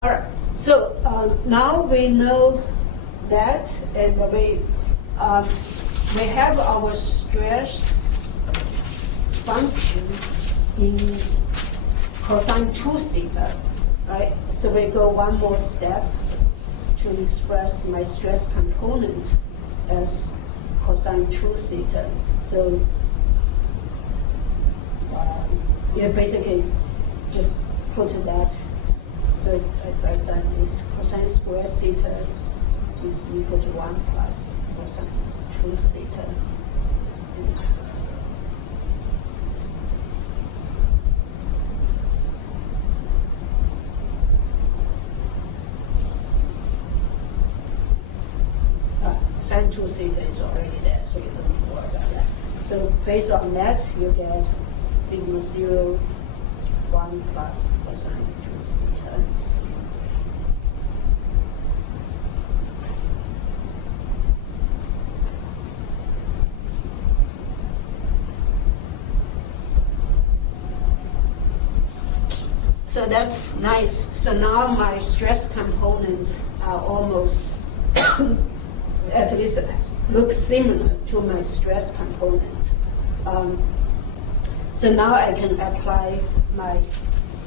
All right. So now we know that, and we have our stress function in cosine 2 theta, right? So we go one more step to express my stress component as cosine 2 theta. So basically just put that. So I've done this cosine square theta is equal to 1 plus cosine 2 theta. Sine 2 theta is already there, so you don't need to worry about that. So based on that, you get sigma 0, 1 plus cosine 2 theta. So that's nice. So now my stress components are almost, at least look similar to my stress component. So now I can apply my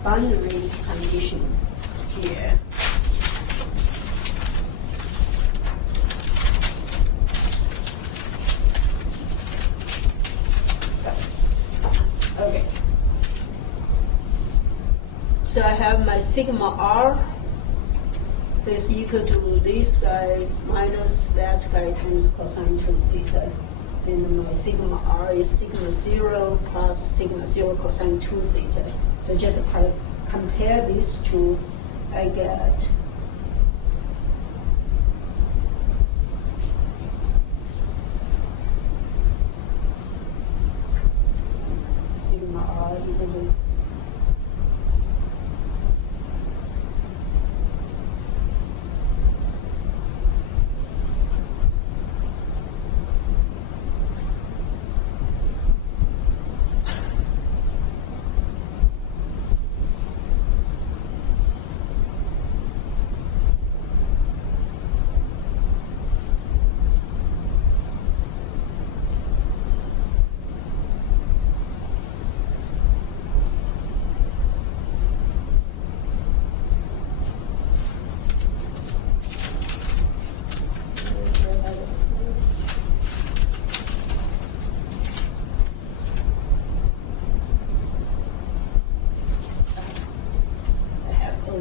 boundary condition here. Okay. So I have my sigma r is equal to this guy minus that guy times cosine 2 theta. And my sigma r is sigma 0 plus sigma 0 cosine 2 theta. So just compare these two, I get sigma r equal to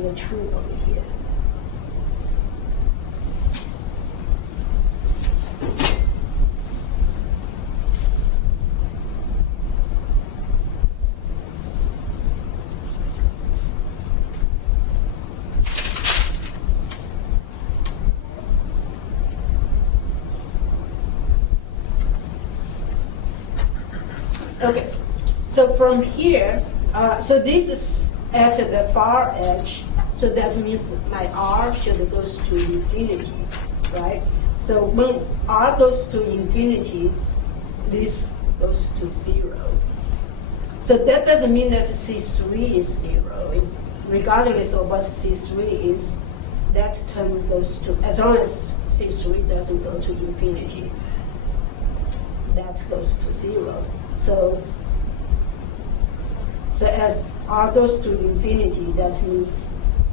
the true over here. Okay, so from here, so this is at the far edge. So that means my r should goes to infinity, right? So when r goes to infinity, this goes to 0. So that doesn't mean that C3 is 0. Regardless of what C3 is, that term goes to, as long as C3 doesn't go to infinity, that goes to 0. So as r goes to infinity, that means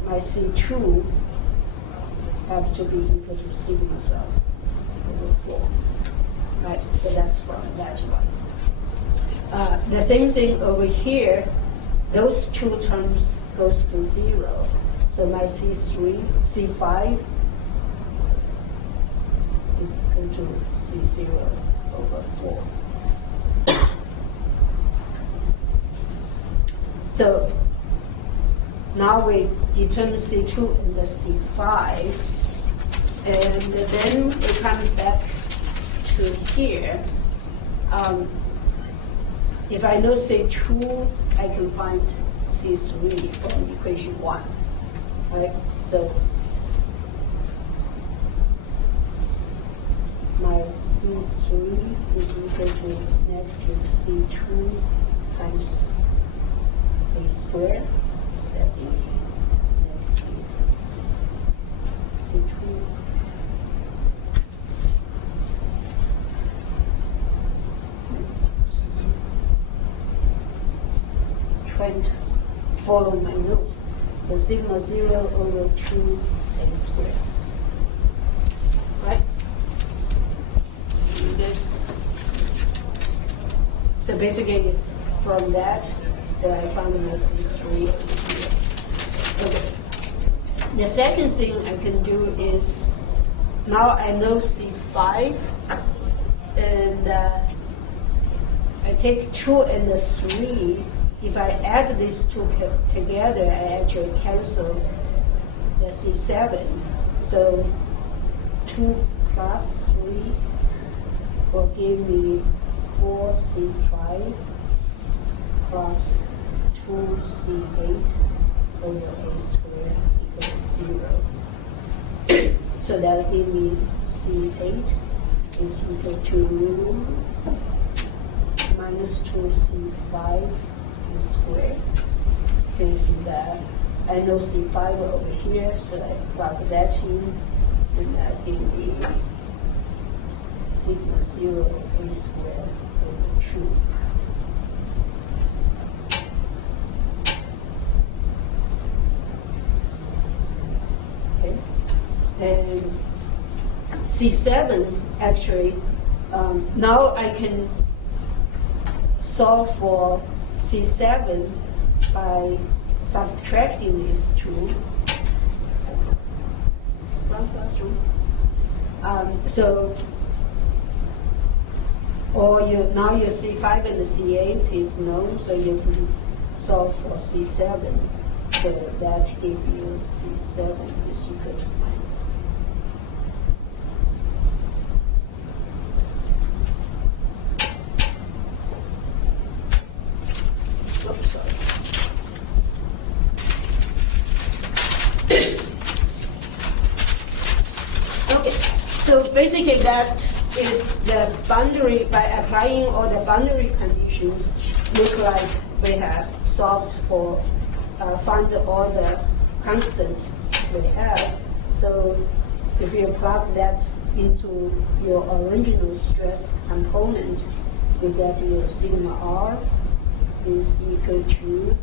my C2 have to be equal to sigma sub over 4. Right, so that's from that one. The same thing over here, those two terms goes to 0. So my C5 equal to C0 over 4. So now we determine C2 and the C5, and then we come back to here. If I know C2, I can find C3 from equation 1, right? So my C3 is equal to negative C2 times a squared. So that would be negative and follow my notes. So sigma 0 over 2a squared. Right? And this. So basically it's from that, so I found the C3 over here. Okay. The second thing I can do is, now I know C5, and I take 2 and 3. If I add these two together, I actually cancel the C7. So 2 plus 3 will give me 4C5 plus 2C8 over a squared equals 0. So that'll give me C8 is equal to minus 2C5 squared. And I know C5 over here, so I plug that in, and that gives me sigma 0 a squared over 2. Okay. And C7 actually, now I can solve for C7 by subtracting these two. 1 plus 1. So, or now your C5 and the C8 is known, so you can solve for C7. So that gives you C7 is equal to minus. Oops, sorry. Okay, so basically that is the boundary. By applying all the boundary conditions, look like we have solved for, found all the constant we have. So if you plug that into your original stress component, you get your sigma r is equal to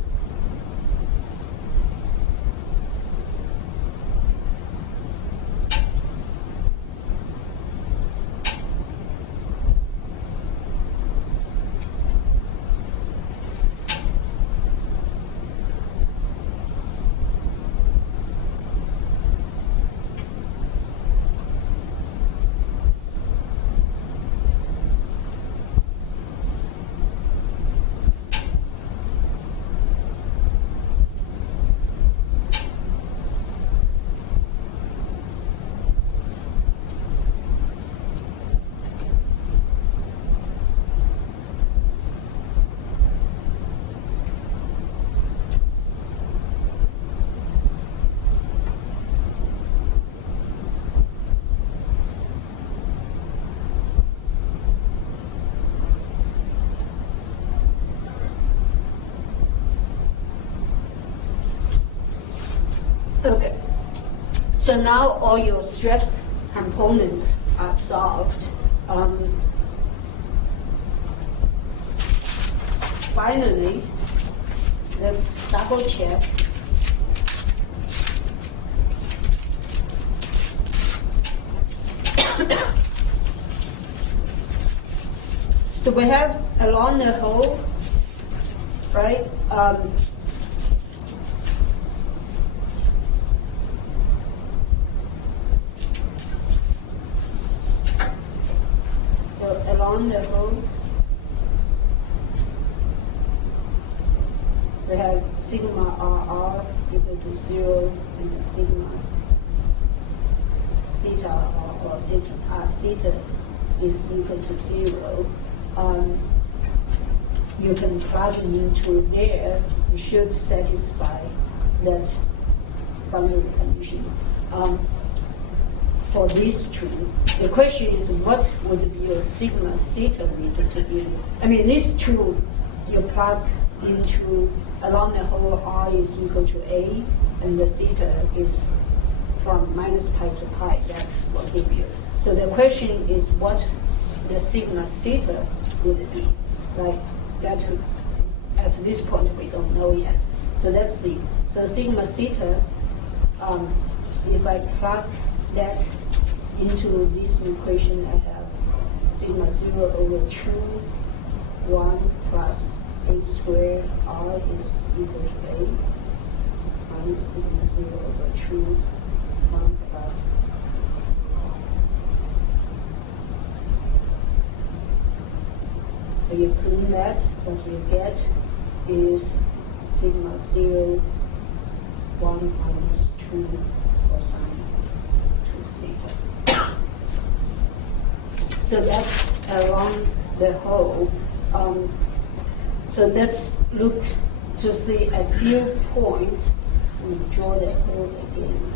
okay. So now all your stress components are solved. Finally, let's double check. So we have along the hole, right? Along the hole, we have sigma RR equal to 0 and sigma theta or theta is equal to 0. You can plug into there, you should satisfy that boundary condition. For these two, the question is what would be your sigma theta related to you? I mean, these two you plug into along the whole R is equal to A, and the theta is from minus pi to pi. That's what give you. So the question is what the sigma theta would be. Like that, I at this point we don't know yet. So let's see. So sigma theta, if I plug that into this equation, I have sigma 0 over 2, 1 plus a squared r is equal to a, minus sigma 0 over 2, 1 plus. So you prune that, what you get is sigma 0, 1 minus 2 cosine 2 theta. So that's around the hole. So let's look to see a few points. We draw the hole again.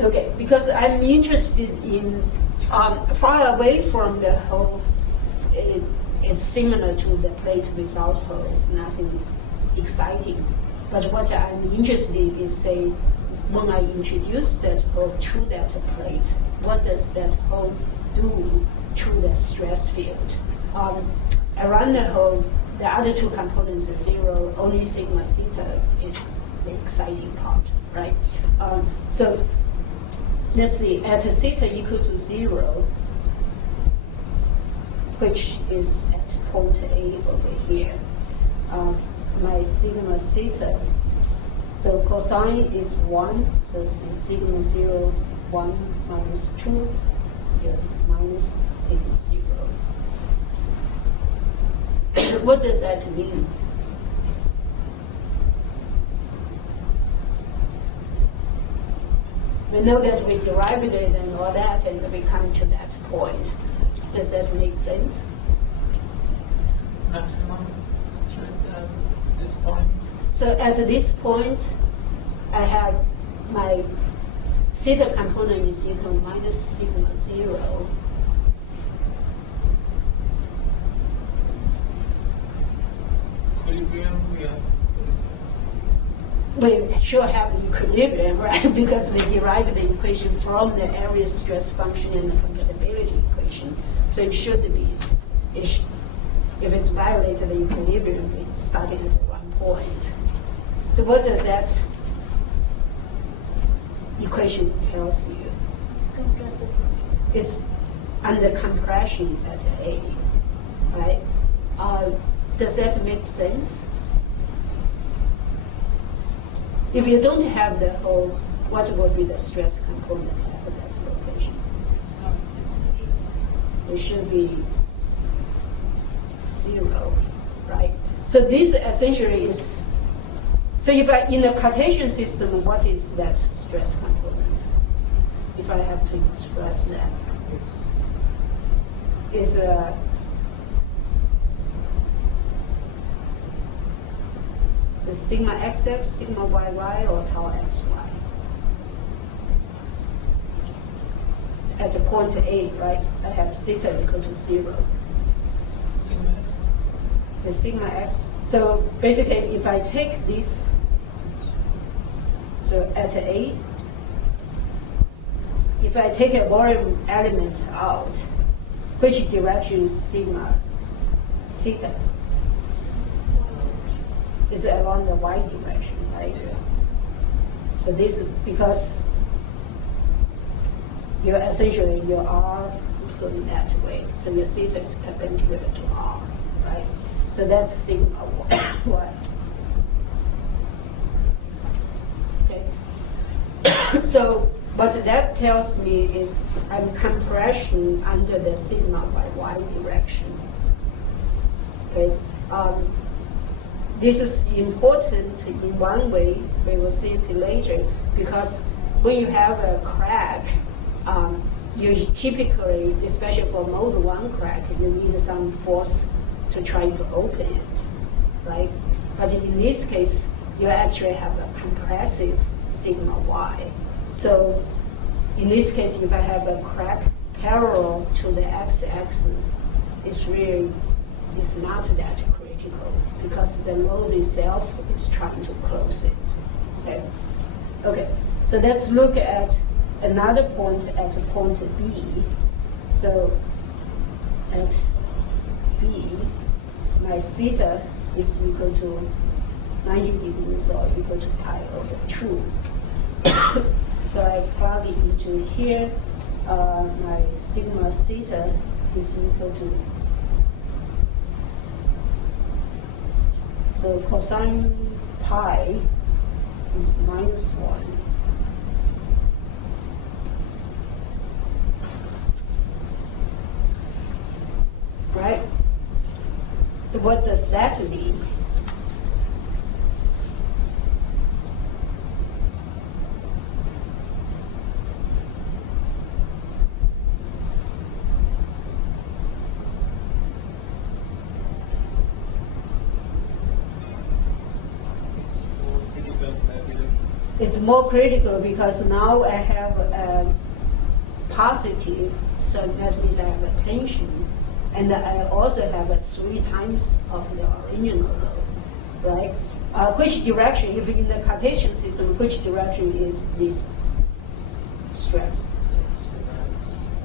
Okay, because I'm interested in far away from the hole, it's similar to the plate without hole. It's nothing exciting. But what I'm interested in is, say, when I introduce that hole to that plate, what does that hole do to the stress field? Around the hole, the other two components are zero. Only sigma theta is the exciting part, right? So let's see, at theta equal to 0, which is at point A over here, my sigma theta, so cosine is 1, so it's sigma 0, 1 minus 2, here, minus sigma 0. What does that mean? We know that we derived it and all that, and we come to that point. Does that make sense? Maximum stress at this point. So at this point, I have my theta component is equal to minus sigma 0. Equilibrium, we have. We sure have equilibrium, right? Because we derived the equation from the area stress function and the compatibility equation. So it should be, if it's violated the equilibrium, it's starting at one point. So what does that equation tells you? It's compressive. It's under compression at A, right? Does that make sense? If you don't have the hole, what would be the stress component at that location? It should be 0, right? So this essentially is, so if I, in a Cartesian system, what is that stress component? If I have to express that, is the sigma xx, sigma yy, or tau xy. At the point A, right, I have theta equal to 0. Sigma x. The sigma x. So basically, if I take this, so at A, if I take a volume element out, which direction is sigma theta? Is along the y direction, right? So this is because your essentially your r is going that way. So your theta is perpendicular to r, right? So that's sigma y. Okay. So what that tells me is I'm compression under the sigma by y direction. Okay. This is important in one way, we will see it later, because when you have a crack, you typically, especially for mode 1 crack, you need some force to try to open it, right? But in this case, you actually have a compressive sigma y. So in this case, if I have a crack parallel to the x-axis is really is not that critical because the load itself is trying to close it. Okay. Okay. So let's look at another point at point B. So at B, my theta is equal to 90 degrees or equal to pi over 2. So I plug it into here. My sigma theta is equal to, so cosine pi is -1. Right? So what does that mean? It's more critical because now I have a positive, so that means I have a tension, and I also have a 3 times of the original load, right? Which direction, if in the Cartesian system, which direction is this stress?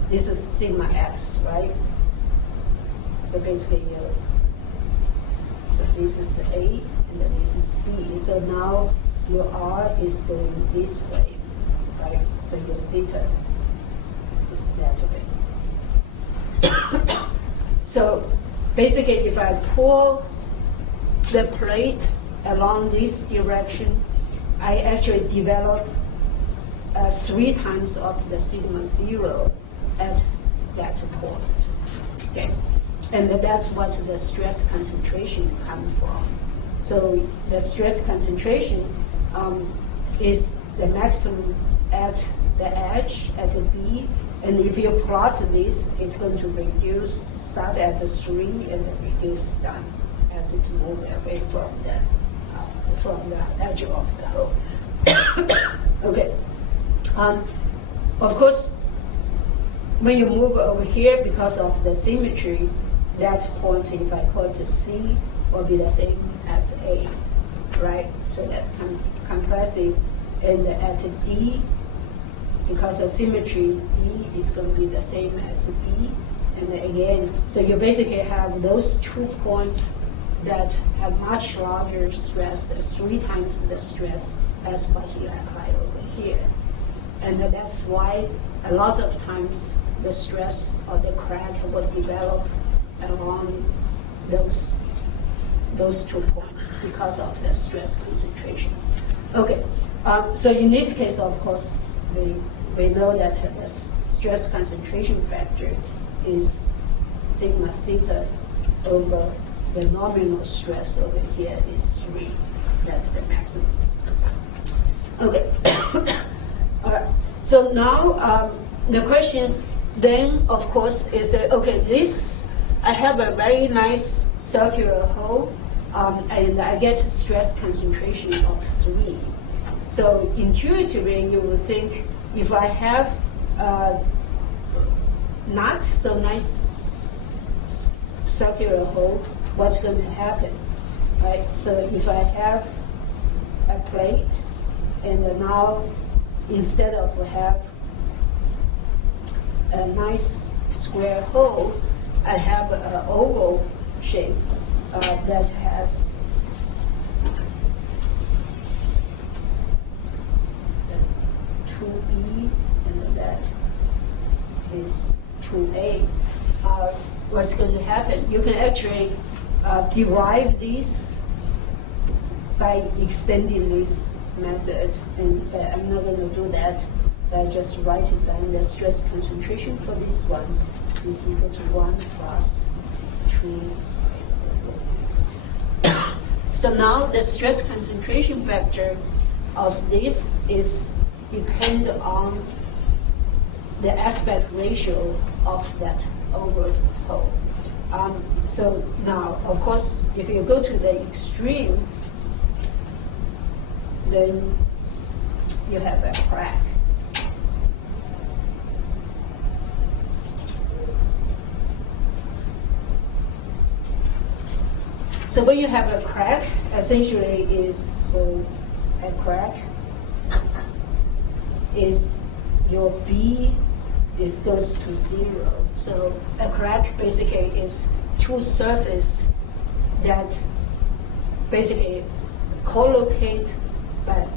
This is sigma x, right? So basically, so this is A, and then this is B. So now your R is going this way, right? So your theta is that way. So basically, if I pull the plate along this direction, I actually develop 3 times of the sigma 0 at that point. Okay, and that's what the stress concentration comes from. So the stress concentration is the maximum at the edge at B, and if you plot this, it's going to reduce, start at 3 and then reduce down as it moves away from the edge of the hole. Okay. Of course, when you move over here, because of the symmetry, that point, if I call it C, will be the same as A, right? So that's compressive. And at D, because of symmetry, B is going to be the same as B. And again, so you basically have those 2 points that have much larger stress, 3 times the stress as what you apply over here. And that's why a lot of times the stress or the crack will develop along those 2 points because of the stress concentration. Okay, so in this case, of course, we know that the stress concentration factor is sigma theta over the nominal stress over here is 3. That's the maximum. Okay. All right. So now the question then, of course, is that, okay, I have a very nice circular hole, and I get stress concentration of 3. So intuitively, you would think if I have not so nice circular hole, what's going to happen, right? So if I have a plate, and now instead of have a nice square hole, I have an oval shape that has 2B, and that is 2A. What's going to happen? You can actually derive these by extending this method, and I'm not going to do that. So I just write it down. The stress concentration for this one is equal to 1 plus 2. So now the stress concentration factor of this is depend on the aspect ratio of that oval hole. So now, of course, if you go to the extreme, then you have a crack. So when you have a crack, essentially is so a crack is your B is goes to 0. So a crack basically is two surfaces that basically co-locate, but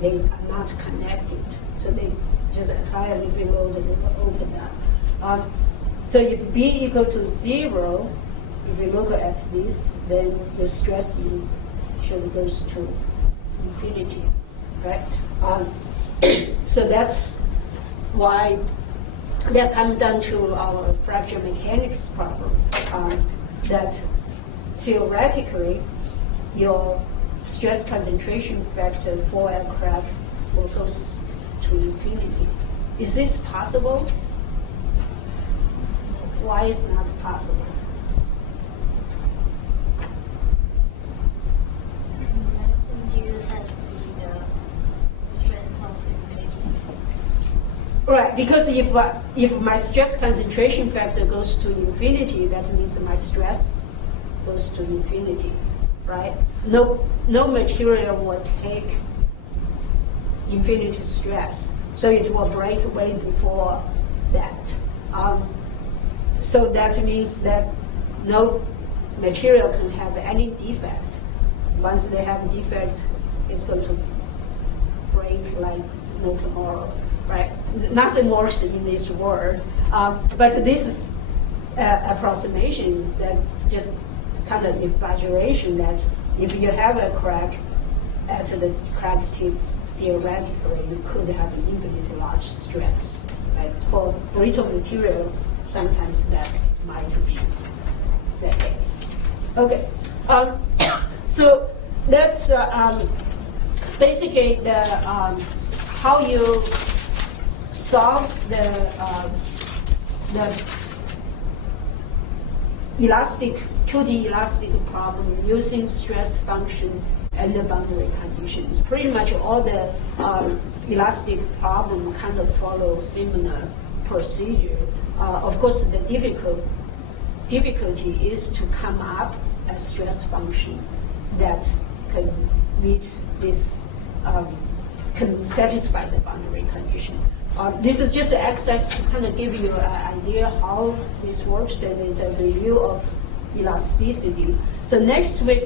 they are not connected. So they just entirely below the open up. So if B equal to 0, if you look at this, then the stress should goes to infinity, right? So that's why that comes down to our fracture mechanics problem, that theoretically your stress concentration factor for a crack will go to infinity. Is this possible? Why is not possible? I don't think you has the strength of infinity. Right, because if my stress concentration factor goes to infinity, that means my stress goes to infinity, right? No material will take infinity stress, so it will break way before that. So that means that no material can have any defect. Once they have defect, it's going to break like no tomorrow, right? Nothing works in this world. But this is approximation that just kind of exaggeration that if you have a crack at the crack tip, theoretically you could have an infinitely large stress. Right? For brittle material, sometimes that might be the case. Okay, so that's basically the how you solve the elastic 2D elastic problem using stress function and the boundary conditions. Pretty much all the elastic problem kind of follow similar procedure. Of course, the difficulty is to come up a stress function that can meet this, can satisfy the boundary condition. This is just an exercise to kind of give you an idea how this works, and it's a review of elasticity. So next week,